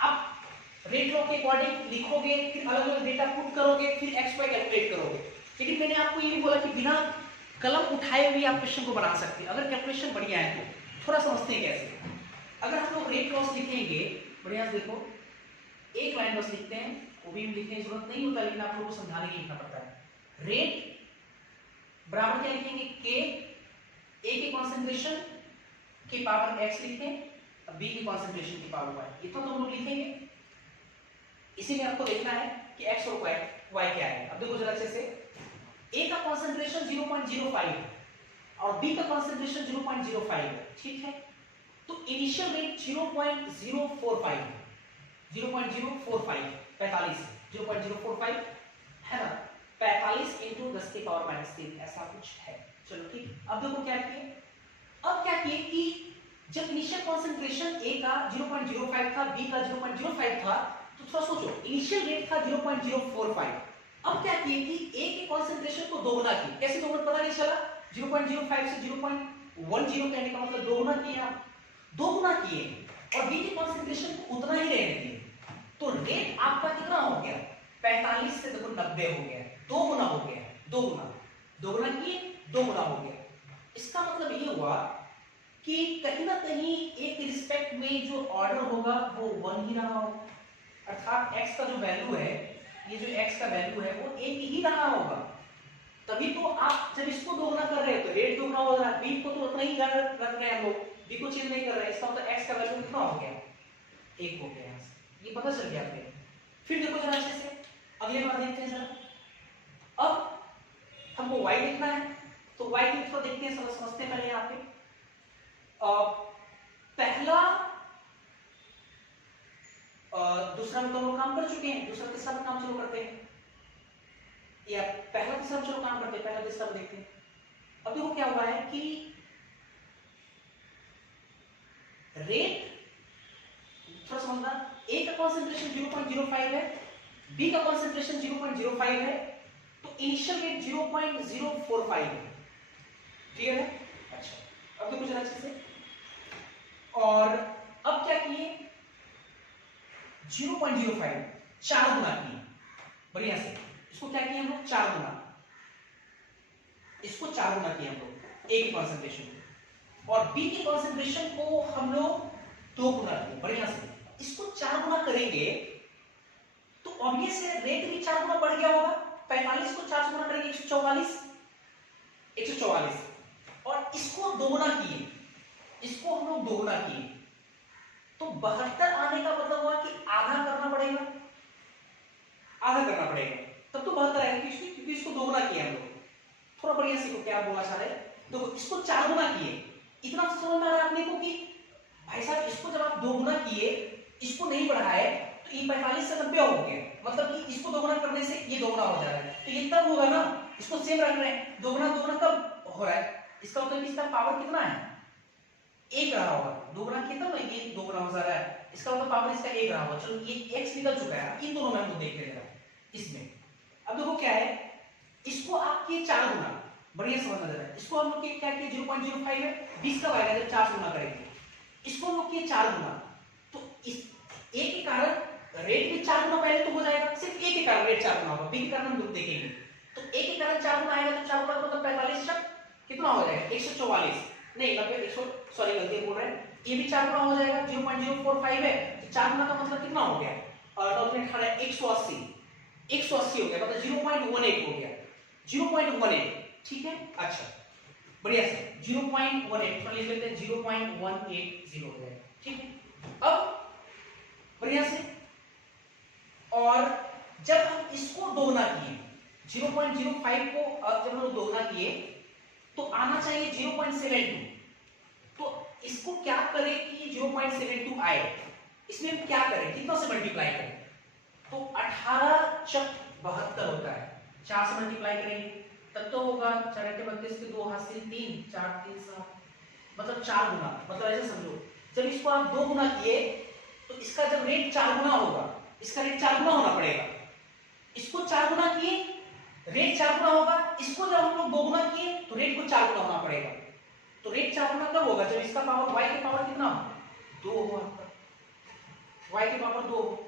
आप रेट लॉ के अकॉर्डिंग लिखोगे, फिर अलग अलग डेटा पुट करोगे, फिर एक्स वाई कैलकुलेट करोगे। लेकिन मैंने आपको ये भी बोला कि बिना कलम उठाए हुए आप क्वेश्चन को बना सकते हैं, अगर कैलकुलेशन बढ़िया है तो। थोड़ा समझते हैं कैसे। अगर हम लोग रेट लॉस लिखेंगे, बढ़िया से देखो, एक लाइन बस लिखते हैं, वो भी लिखने की जरूरत नहीं होता, लेकिन आप लोगों को समझाने के लिए लिखना पड़ता है। रेट बराबर क्या लिखेंगे, के, ए के कॉन्सेंट्रेशन के पावर एक्स लिखें, बी की कॉन्सेंट्रेशन की पावर वाई, इतना तो हम लोग लिखेंगे। इसीलिए आपको देखना है कि एक्स और वाई क्या है। अब देखो जरा अच्छे से, ए का कॉन्सेंट्रेशन 0.05 और बी का कॉन्सेंट्रेशन 0.05 है, ठीक है। तो इनिशियल रेट 0.045 45 0.045 है ना, 45 इंटू 10 की पावर -3 ऐसा कुछ है। चलो ठीक, अब देखो क्या किए, अब क्या किए कि जब इनिशियल कॉन्सेंट्रेशन ए का 0.05 था, बी का 0.05 था, तो थोड़ा सोचो इनिशियल रेट था 0.045। अब क्या किए कि ए के कॉन्सेंट्रेशन को दोगुना किए। कैसे दोगुना पता नहीं चला, 0.05 से 0.10 कहने का मतलब दोगुना किए, आप दोगुना किए, और बी के कॉन्सेंट्रेशन को उतना ही रहने दिए। तो रेट आपका कितना हो गया, 45 से देखो 90 हो गया, दो गुना हो गया, दोगुना किए, दो गुना हो गया। इसका मतलब ये हुआ कि कहीं ना कहीं एक रिस्पेक्ट में जो ऑर्डर होगा वो 1 ही रहा होगा, अर्थात x का जो वैल्यू है, ये जो x का वैल्यू है वो एक ही रहा होगा। तभी तो आप जब इसको दोगुना कर रहे हो तो रेट दोगुना हो रहा है, b को तो उतना ही रख रहे हैं हम लोग, b को चेंज नहीं कर रहे हैं, इसका मतलब x का वैल्यू कितना हो गया, 1 हो गया। ये पता चल गया आपको। फिर देखो जरा अच्छे से, अगले बार देखते हैं जरा। अब हमको y लिखना है, तो y की थोड़ा देखते हैं, समझते हैं पहले यहाँ पे। पहला दूसरा में तो हम लोग काम कर चुके हैं, दूसरा तीसरा में काम शुरू करते हैं, या पहला तीसरा में चलो काम करते हैं, पहला तीसरा में देखते हैं। अब देखो क्या हुआ है कि रेट थोड़ा समझना, ए का कॉन्सेंट्रेशन 0.05 है, बी का कॉन्सेंट्रेशन 0.05 है, तो इनिशियल रेट 0.045 है, क्लियर है। अच्छा अब देखो जरा अच्छे से, और अब क्या किए, 0.05 4 गुना किए, बढ़िया से इसको क्या किए हम लोग, 4 गुना, इसको 4 गुना किए हम लोग ए के कॉन्सेंट्रेशन को, और बी के कॉन्सेंट्रेशन को हम लोग 2 गुना किए, बढ़िया से इसको 4 गुना करेंगे तो ऑब्वियस है रेट भी 4 गुना बढ़ गया होगा। 45 को 4 गुना करेंगे 144, और इसको 2 गुना किए, इसको हम लोग 2 गुना किए, तो 72 आने का मतलब हुआ कि आधा करना पड़ेगा, तब तो 72 आएगा, क्योंकि इसको 2 गुना किया हम लोग। थोड़ा बढ़िया सीखो क्या बोलना चाह रहे हैं, तो इसको 4 गुना किए, इतना समझ में आ रहा है अपने को कि भाई साहब इसको जब आप 2 गुना किए, इसको नहीं बढ़ाए, तो ये 45 से 90 हो गया, मतलब कि इसको 2 गुना करने से ये 2 गुना हो जा रहा है, तो ये तब होगा ना, इसको सेम रख रहे हैं, 2 गुना कब हो रहा है, इसका मतलब कि इसका पावर कितना है, एक रहा होगा, दो गुना किया था ना, ये दो गुना हो जा रहा है, इसका मतलब पावर इसका एक रहा होगा। चलो ये x निकल चुका है, इन दोनों में हम लोग देख ले रहा इसमें। अब देखो क्या है, इसको आप किए 4 गुना, बढ़िया समझना जरा, इसको हम लोग क्या किए 0.05 है, 20 कब आएगा जब 4 गुना करेंगे, इसको हम लोग किए 4 गुना, तो इस a के कारण रेट भी 4 गुना पहले तो हो जाएगा, सिर्फ a के कारण रेट 4 गुना होगा, b के कारण हम लोग देखेंगे। तो a के कारण 4 गुना आएगा, तो 4 गुना मतलब 45 शक कितना हो जाएगा 144, नहीं 90 सॉरी गलती बोल रहे हैं, ये भी 4 गुना हो जाएगा, 0.045 है, तो 4 गुना का मतलब कितना हो गया, और 180 180 हो गया, मतलब 0.18 हो गया, 0.18, ठीक है। अच्छा बढ़िया से 0.18 तो लिख लेते हैं 0.180 हो जाएगा, ठीक है। अब बढ़िया से, और जब हम इसको दोगुना किए 0.05 को, जब हम लोग दोगुना किए तो आना चाहिए 0.72, तो इसको क्या करें कि 0.72 आए, इसमें हम क्या करें, कितना से मल्टीप्लाई करें, तो 18 चक 72 होता है, 4 से मल्टीप्लाई करेंगे तब तो होगा 4 8 32 के 2 हाथ से 3 4 3 7, मतलब 4 गुना, मतलब ऐसे समझो जब इसको आप 2 गुना किए तो इसका जब रेट 4 गुना होगा, इसका रेट 4 गुना होना पड़ेगा, इसको 4 गुना किए रेट 4 गुना होगा, इसको जब हम लोग 2 गुना किए तो रेट को 4 गुना होना पड़ेगा, तो रेट 4 गुना कब होगा, जब इसका पावर y के पावर कितना 2 हो, आपका y के पावर 2 हो।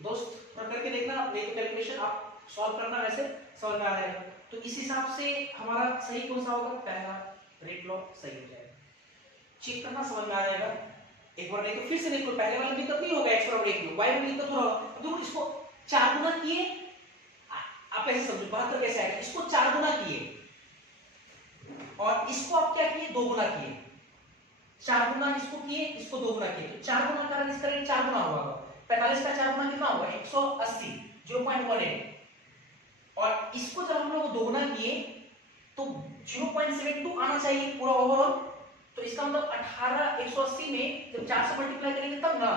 दोस्त करके देखना, नहीं तो कैलकुलेशन आप सॉल्व करना, वैसे समझ में आ जाएगा। तो इस हिसाब से हमारा सही कौन सा होगा, पहला रेट लॉ सही हो जाएगा, चेक करना समझ में आ जाएगा एक बार, नहीं तो फिर से देखो, पहले वाला दिक्कत नहीं होगा x बराबर 1 में, y में दिक्कत हो रहा होगा, देखो इसको 4 गुना किए, आप ऐसे समझो 72 कैसे आएगा, इसको 4 गुना किए और इसको आप क्या किए 2 गुना किए, 4 गुना इसको किए, इसको 2 गुना किए, तो 4 गुना कारण इसका रेट 4 गुना होगा, 45 का 4 गुना कितना होगा 180 0.18, और इसको जब हम लोग 2 गुना किए तो 0.72 आना चाहिए पूरा ओवरऑल, तो इसका मतलब 18 180 में जब 4 से मल्टीप्लाई करेंगे तब ना,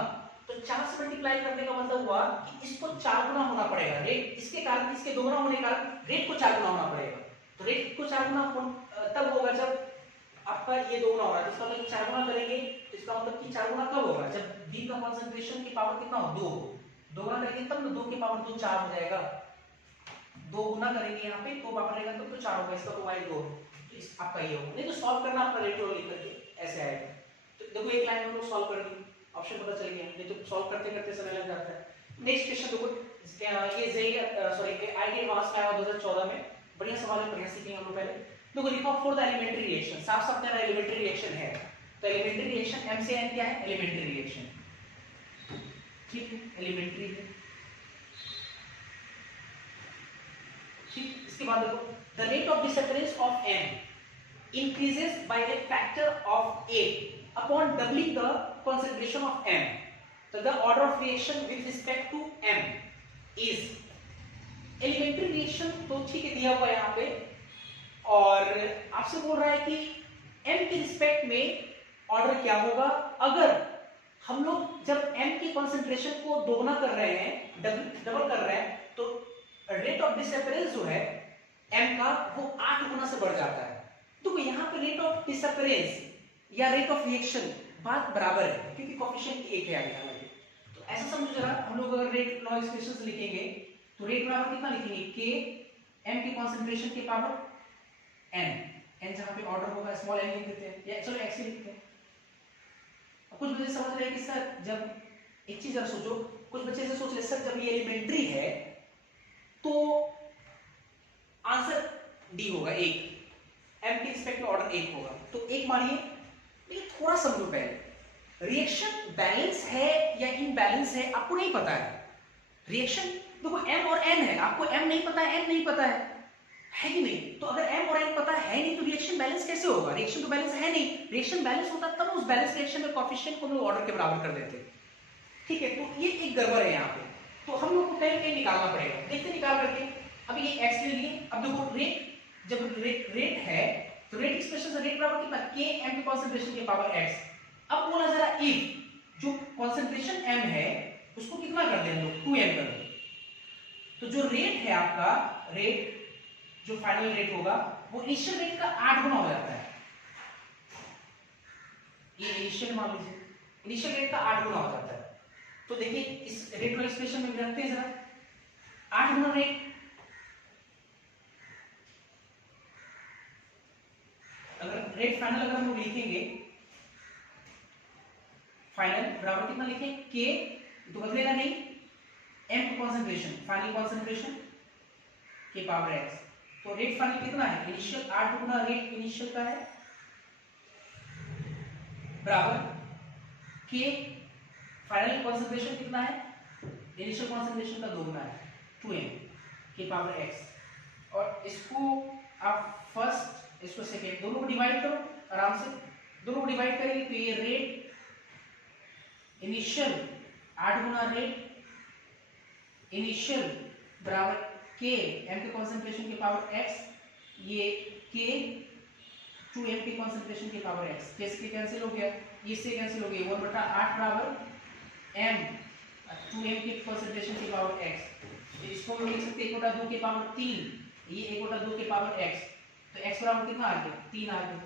तो 4 से मल्टीप्लाई करने का मतलब हुआ कि इसको 4 गुना होना पड़ेगा रेट, इसके कारण इसके 2 गुना होने के कारण रेट को 4 गुना होना पड़ेगा, तो रेट को 4 गुना तब होगा जब आपका ये 2 गुना हो रहा है, तो इसका मतलब 4 गुना करेंगे तो इसका मतलब कि 4 गुना कब होगा, जब b का कंसंट्रेशन की पावर कितना हो 2 गुना करेंगे तब ना 2 की पावर 2 4 हो जाएगा, 2 गुना करेंगे यहाँ पे 2 पावर रहेगा तब तो 4 होगा, इसका तो y 2, तो इस आपका ये होगा, नहीं तो सॉल्व करना अपना रेट लिख करके ऐसे आएगा। तो देखो एक लाइन में लोग सॉल्व कर दी, ऑप्शन पता चल गया, नहीं तो सॉल्व करते करते समय लग जाता है। नेक्स्ट क्वेश्चन देखो, ये जेई सॉरी आईटी एडवांस में आया 2014 में, बढ़िया सवाल है, बढ़िया सीखेंगे हम लोग पहले। देखो लिखा फॉर द एलिमेंट्री रिएक्शन, साफ साफ मेरा एलिमेंट्री रिएक्शन है, तो एलिमेंट्री रिएक्शन m से n क्या है, एलिमेंट्री रिएक्शन, ठीक है एलिमेंट्री है, ठीक। इसके बाद देखो the rate of disappearance of m increases by a factor of 8 upon doubling the concentration of m, so the order of reaction with respect to m is, elementary reaction तो ठीक है दिया हुआ है यहाँ पे, और आपसे बोल रहा है कि m के रिस्पेक्ट में ऑर्डर क्या होगा, अगर हम लोग जब m की कंसंट्रेशन को दोगुना कर रहे हैं, डबल कर रहे हैं, तो रेट ऑफ डिसअपियरेंस जो है m का वो 8 गुना से बढ़ जाता है। तो यहाँ पे रेट ऑफ डिसअपियरेंस या रेट ऑफ रिएक्शन बात बराबर है, क्योंकि कोएफिशिएंट एक है आगे हालांकि, तो ऐसा समझो जरा, हम लोग अगर रेट लॉ एक्सप्रेशंस लिखेंगे तो रेट बराबर कितना लिखेंगे, k m की कंसंट्रेशन के पावर n जहां पे ऑर्डर होगा स्मॉल n लिख देते हैं, या चलो x ही लिखते हैं। कुछ बच्चे समझ रहे हैं कि सर जब एक चीज जरा सोचो, कुछ बच्चे ऐसे सोच रहे सर जब ये एलिमेंट्री है तो आंसर डी होगा, एक m के रिस्पेक्ट में ऑर्डर एक होगा, तो एक मानिए, लेकिन थोड़ा समझो पहले, रिएक्शन बैलेंस है या इनबैलेंस है आपको नहीं पता है, रिएक्शन देखो m और n है, आपको m नहीं पता है n नहीं पता है कि नहीं, तो अगर m और n पता है नहीं तो रिएक्शन बैलेंस कैसे होगा, रिएक्शन तो बैलेंस है नहीं, रिएक्शन बैलेंस होता तब उस बैलेंस रिएक्शन में कोएफिशिएंट को हम लोग ऑर्डर के बराबर कर देते, ठीक है। तो ये एक गड़बड़ है यहाँ पे, तो हम लोग को कहीं निकालना पड़ेगा, देखते निकाल करके। अभी ये x ले लिए, अब देखो रेट, जब रेट है तो रेट एक्सप्रेशन से रेट बराबर कितना, k m की कंसंट्रेशन के पावर x। अब बोला जरा इफ जो कंसंट्रेशन m है उसको कितना कर दें हम लोग 2m कर दें, तो जो रेट है आपका, रेट जो फाइनल रेट होगा वो इनिशियल रेट का 8 गुना हो जाता है, ये इनिशियल मान लीजिए, इनिशियल रेट का 8 गुना हो जाता है। तो देखिए इस रेट वाले एक्सप्रेशन में रखते हैं जरा, 8 गुना रेट, अगर रेट फाइनल अगर हम लोग लिखेंगे, फाइनल बराबर कितना लिखें, के तो बदलेगा नहीं, एम कॉन्सेंट्रेशन, फाइनल कॉन्सेंट्रेशन के पावर एक्स। तो रेट फाइनल कितना है, इनिशियल 8 गुना रेट इनिशियल का है, बराबर के फाइनल कॉन्सेंट्रेशन कितना है, इनिशियल कॉन्सेंट्रेशन का 2 गुना है, 2m के पावर x। और इसको आप फर्स्ट, इसको सेकेंड, दोनों को डिवाइड करो आराम से, दोनों को डिवाइड करेंगे तो ये रेट इनिशियल 8 गुना रेट इनिशियल बराबर के m के कॉन्सेंट्रेशन के पावर x, ये के 2m के कॉन्सेंट्रेशन के पावर x, कैसे कैंसिल हो गया, इससे कैंसिल हो गया, 1/8 बराबर m 2m के कॉन्सेंट्रेशन के पावर x। इसको हम लिख सकते हैं 1/2 के पावर 3, ये 1/2 के पावर x, तो x बराबर कितना आ गया, 3 आ गया,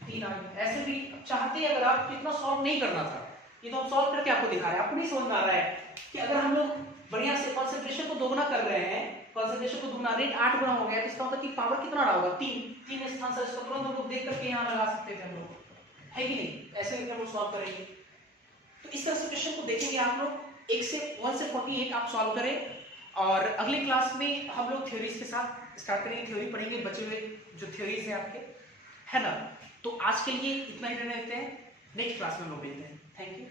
3 आ गया। ऐसे भी चाहते अगर आप कितना सॉल्व नहीं करना था, ये तो हम सॉल्व करके आपको दिखा रहे हैं, आपको नहीं समझ में आ रहा है कि अगर हम लोग बढ़िया से कॉन्सेंट्रेशन को दोगुना कर रहे हैं, कॉन्सेंट्रेशन को दोगुना, रेट 8 गुना हो गया, तो इसका मतलब कि पावर कितना रहा होगा, 3 स्थान से, इसको तुरंत हम लोग देख करके यहाँ लगा सकते थे हम लोग, है कि नहीं, ऐसे करके हम लोग सॉल्व करेंगे। तो इस तरह से क्वेश्चन को देखेंगे आप लोग, 1 से 48 आप सॉल्व करें, और अगले क्लास में हम लोग थ्योरीज के साथ स्टार्ट करेंगे, थ्योरी पढ़ेंगे, बचे हुए जो थ्योरीज है आपके, है ना। तो आज के लिए इतना ही रहने देते हैं, नेक्स्ट क्लास में हम लोग मिलते हैं, थैंक यू।